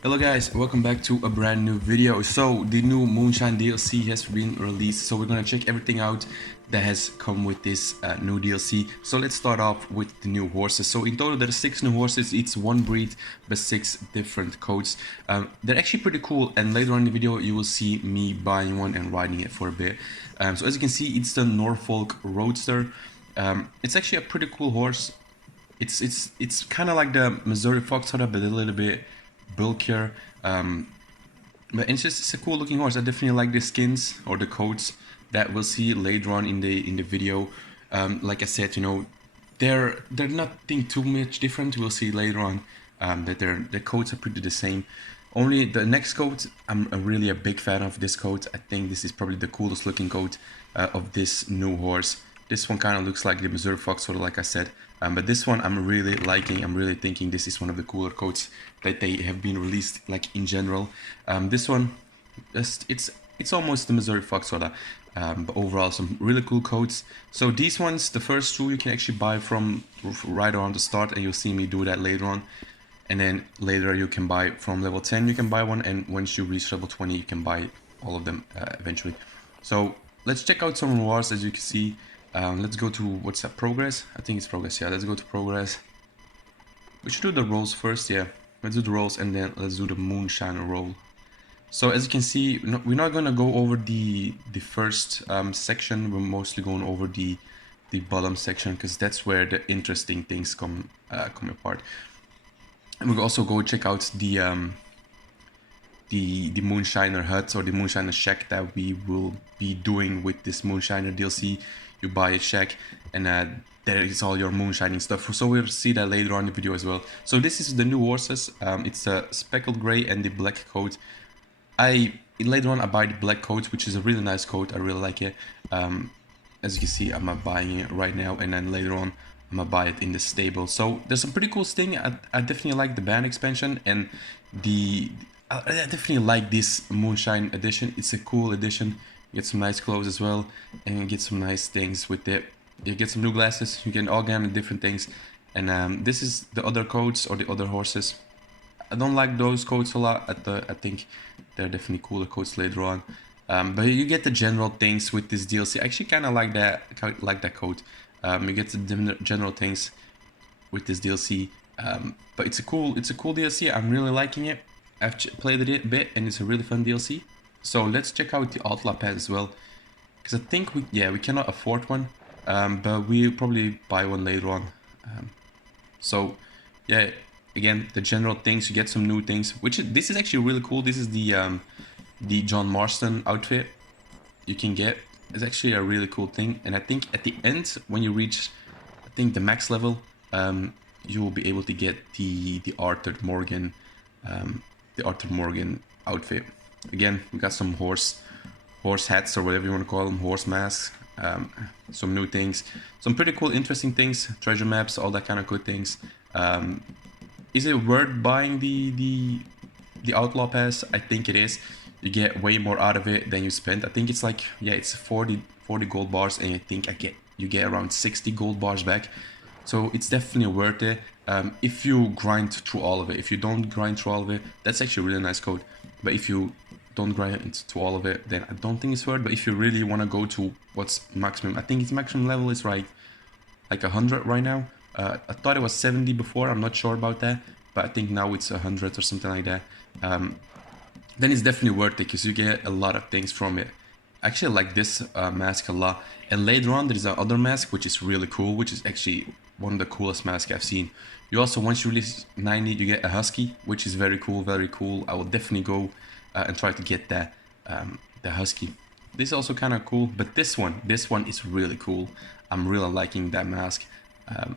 Hello guys, welcome back to a brand new video. So the new Moonshine DLC has been released, so we're gonna check everything out that has come with this new DLC. So let's start off with the new horses. So in total there are 6 new horses. It's one breed but 6 different coats. They're actually pretty cool, and later on in the video you will see me buying one and riding it for a bit. So as you can see, it's the Norfolk Roadster. It's actually a pretty cool horse. It's kind of like the Missouri Foxtrot, but a little bit bulkier. But it's a cool looking horse. I definitely like the skins or the coats that we'll see later on in the video. Like I said, you know, they're nothing too much different. We'll see later on that the coats are pretty the same. Only the next coat, I'm really a big fan of this coat. I think this is probably the coolest looking coat of this new horse. This one kind of looks like the Missouri Fox, sort of like I said. But this one I'm really liking. I'm really thinking this is one of the cooler coats that they have been released, like in general. This one, it's almost the Missouri Fox sort of. But overall, some really cool coats. So these ones, the first two, you can actually buy from right around the start, and you'll see me do that later on. And then later you can buy from level 10, you can buy one, and once you reach level 20, you can buy all of them eventually. So let's check out some rewards. As you can see, let's go to, what's that, progress? I think it's progress. Yeah, let's go to progress. We should do the rolls first. Yeah, let's do the rolls, and then let's do the Moonshine roll. So as you can see, we're not gonna go over the first section. We're mostly going over the bottom section, because that's where the interesting things come apart. And we'll also go check out the Moonshiner hut, or the Moonshiner shack that we will be doing with this Moonshiner DLC. You buy a shack, and there is all your moonshining stuff. So we'll see that later on in the video as well. So this is the new horses. It's a speckled gray and the black coat. Later on I buy the black coat, which is a really nice coat. I really like it. As you can see, I'm not buying it right now, and then later on I'm gonna buy it in the stable. So there's some pretty cool thing. I definitely like the band expansion, and I definitely like this Moonshine edition. It's a cool edition. You get some nice clothes as well, and you get some nice things with it. You get some new glasses. You get all kind of different things. And this is the other coats, or the other horses. I don't like those coats a lot. I think they're definitely cooler coats later on. But you get the general things with this DLC. I actually kind of like that coat. You get the general things with this DLC. But it's a cool DLC. I'm really liking it. I've played it a bit, and it's a really fun DLC. So let's check out the Outlaw Pass as well, because I think we cannot afford one, but we'll probably buy one later on. So yeah, again, the general things, you get some new things, this is actually really cool. This is the John Marston outfit you can get. It's actually a really cool thing, and I think at the end, when you reach, I think, the max level, you will be able to get the Arthur Morgan outfit. Again, we got some horse hats, or whatever you want to call them, horse masks, some new things, some pretty cool, interesting things, treasure maps, all that kind of good things. Is it worth buying the Outlaw Pass? I think it is. You get way more out of it than you spend. I think it's like, yeah, it's 40 gold bars, and I think you get around 60 gold bars back. So it's definitely worth it if you grind through all of it. If you don't grind through all of it, that's actually a really nice code. But if you don't grind to all of it, then I don't think it's worth. But if you really want to go to what's maximum, I think its maximum level is like 100 right now. I thought it was 70 before. I'm not sure about that, but I think now it's 100 or something like that. Then it's definitely worth it, because you get a lot of things from it. I actually like this mask a lot. And later on, there's another mask which is really cool, which is actually one of the coolest masks I've seen. You also, once you release 90, you get a husky, which is very cool, very cool. I will definitely go and try to get that, the husky. This is also kind of cool, but this one is really cool. I'm really liking that mask.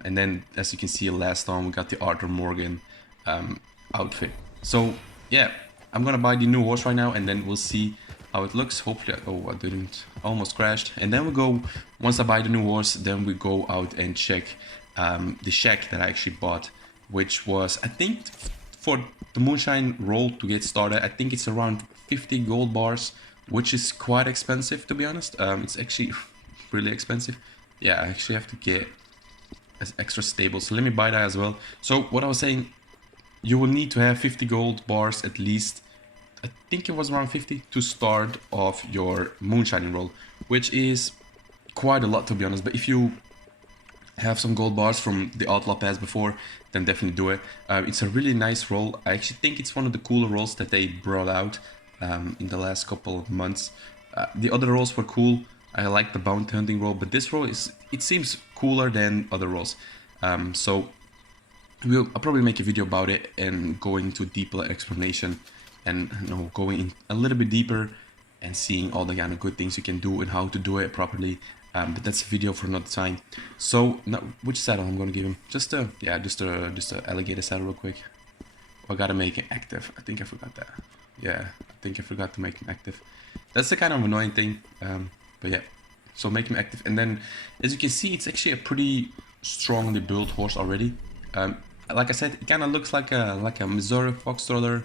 And then, as you can see, last on we got the Arthur Morgan outfit. So yeah, I'm gonna buy the new horse right now, and then we'll see how it looks. Hopefully, oh, I didn't, almost crashed. And then we go, once I buy the new horse, then we go out and check the shack that I actually bought, which was, I think, for the Moonshine roll to get started, I think it's around 50 gold bars, which is quite expensive, to be honest. It's actually really expensive. Yeah, I actually have to get as extra stable, so let me buy that as well. So what I was saying, you will need to have 50 gold bars at least. I think it was around 50 to start off your moonshining roll, which is quite a lot to be honest. But if you have some gold bars from the Outlaw Pass before, then definitely do it. It's a really nice roll. I actually think it's one of the cooler rolls that they brought out in the last couple of months. The other rolls were cool. I like the bounty hunting roll, but this roll it seems cooler than other rolls. So I'll probably make a video about it and go into deeper explanation and going in a little bit deeper and seeing all the kind of good things you can do and how to do it properly. But that's a video for another time. So now, which saddle I'm gonna give him? Just a alligator saddle real quick. I gotta make it active. I think I forgot that. Yeah, I think I forgot to make him active. That's the kind of annoying thing. But yeah, so make him active, and then as you can see, it's actually a pretty strongly built horse already. Like I said, it kind of looks like a Missouri Foxtroller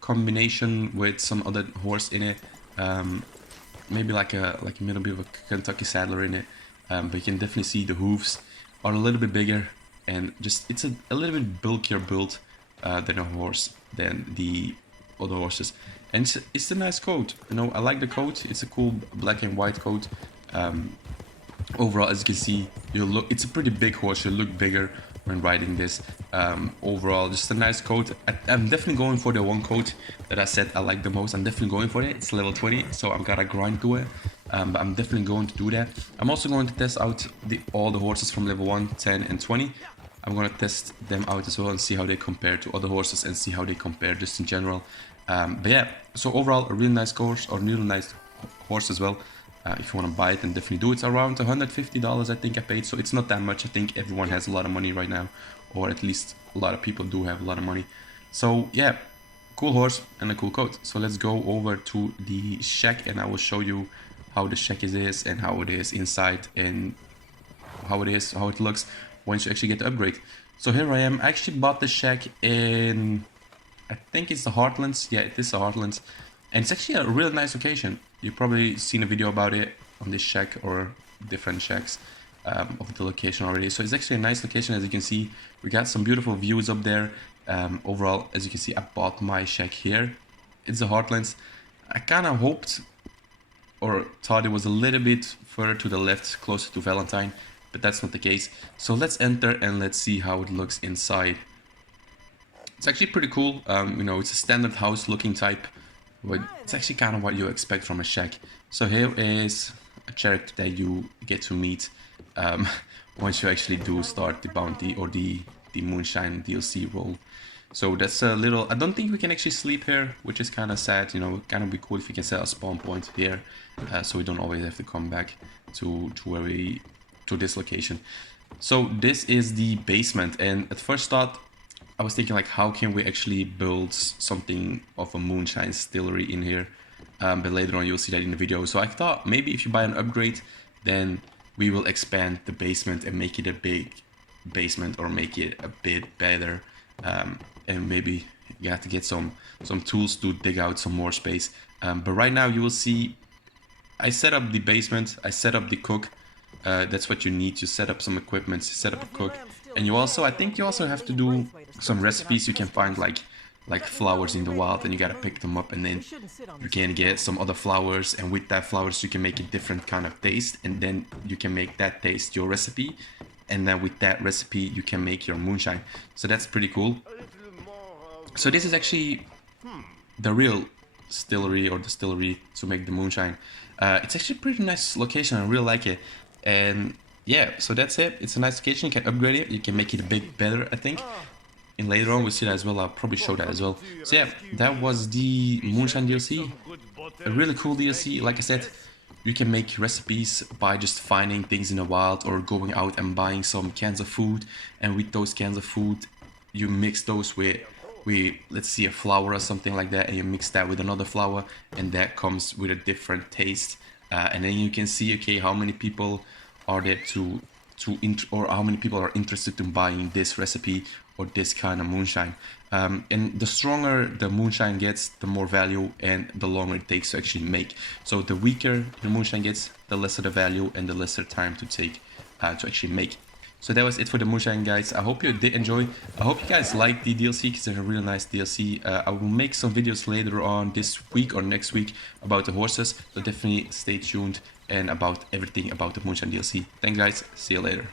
combination with some other horse in it. Maybe like a little bit of a Kentucky Saddler in it. But you can definitely see the hooves are a little bit bigger, and just it's a little bit bulkier built than a horse than the other horses. And it's a nice coat. I like the coat. It's a cool black and white coat. Overall, as you can see, it's a pretty big horse. You'll look bigger when riding this. Overall, just a nice coat. I'm definitely going for the one coat that I said I like the most. I'm definitely going for it. It's level 20, so I'm gonna grind to it. But I'm definitely going to do that. I'm also going to test out all the horses from level 1, 10, and 20. I'm gonna test them out as well and see how they compare to other horses and see how they compare just in general. But yeah, so overall, a really nice course, or really nice horse as well. If you want to buy it, then definitely do it. It's around $150 I think I paid, so it's not that much. I think everyone has a lot of money right now, or at least a lot of people do have a lot of money. So yeah, cool horse and a cool coat. So let's go over to the shack and I will show you how the shack is and how it is inside and how it looks once you actually get the upgrade. So here I am. I actually bought the shack in, I think it's the Heartlands. Yeah, it is the Heartlands. And it's actually a really nice location. You've probably seen a video about it on this shack or different shacks of the location already. So it's actually a nice location. As you can see, we got some beautiful views up there. Overall, as you can see, I bought my shack here. It's the Heartlands. I kind of hoped or thought it was a little bit further to the left, closer to Valentine, but that's not the case. So let's enter and let's see how it looks inside. It's actually pretty cool. It's a standard house looking type. But it's actually kind of what you expect from a shack. So here is a character that you get to meet once you actually do start the bounty or the Moonshine DLC role. So that's a little. I don't think we can actually sleep here, which is kind of sad. Kind of be cool if we can set a spawn point here, so we don't always have to come back to this location. So this is the basement, and at first thought, I was thinking like, how can we actually build something of a moonshine distillery in here? But later on you'll see that in the video. So I thought maybe if you buy an upgrade, then we will expand the basement and make it a big basement or make it a bit better. And maybe you have to get some tools to dig out some more space. But right now you will see, I set up the basement, I set up the cook. That's what you need to set up some equipment, set up a cook. And I think you also have to do some recipes. You can find like flowers in the wild and you gotta pick them up, and then you can get some other flowers, and with that flowers you can make a different kind of taste, and then you can make that taste your recipe, and then with that recipe you can make your moonshine. So that's pretty cool. So this is actually the real distillery to make the moonshine. It's actually a pretty nice location. I really like it. And yeah, so that's it. It's a nice location. You can upgrade it. You can make it a bit better, I think. And later on we'll see that as well. I'll probably show that as well. So yeah, that was the Moonshine DLC. A really cool DLC. Like I said, you can make recipes by just finding things in the wild or going out and buying some cans of food. And with those cans of food, you mix those with let's see, a flour or something like that, and you mix that with another flour, and that comes with a different taste. And then you can see, okay, how many people are there or how many people are interested in buying this recipe or this kind of moonshine. And the stronger the moonshine gets, the more value and the longer it takes to actually make. So the weaker the moonshine gets, the lesser the value and the lesser time to take to actually make. So that was it for the Moonshine, guys. I hope you did enjoy. I hope you guys like the DLC because it's a really nice DLC. I will make some videos later on this week or next week about the horses. So definitely stay tuned and about everything about the Moonshine DLC. Thanks, guys. See you later.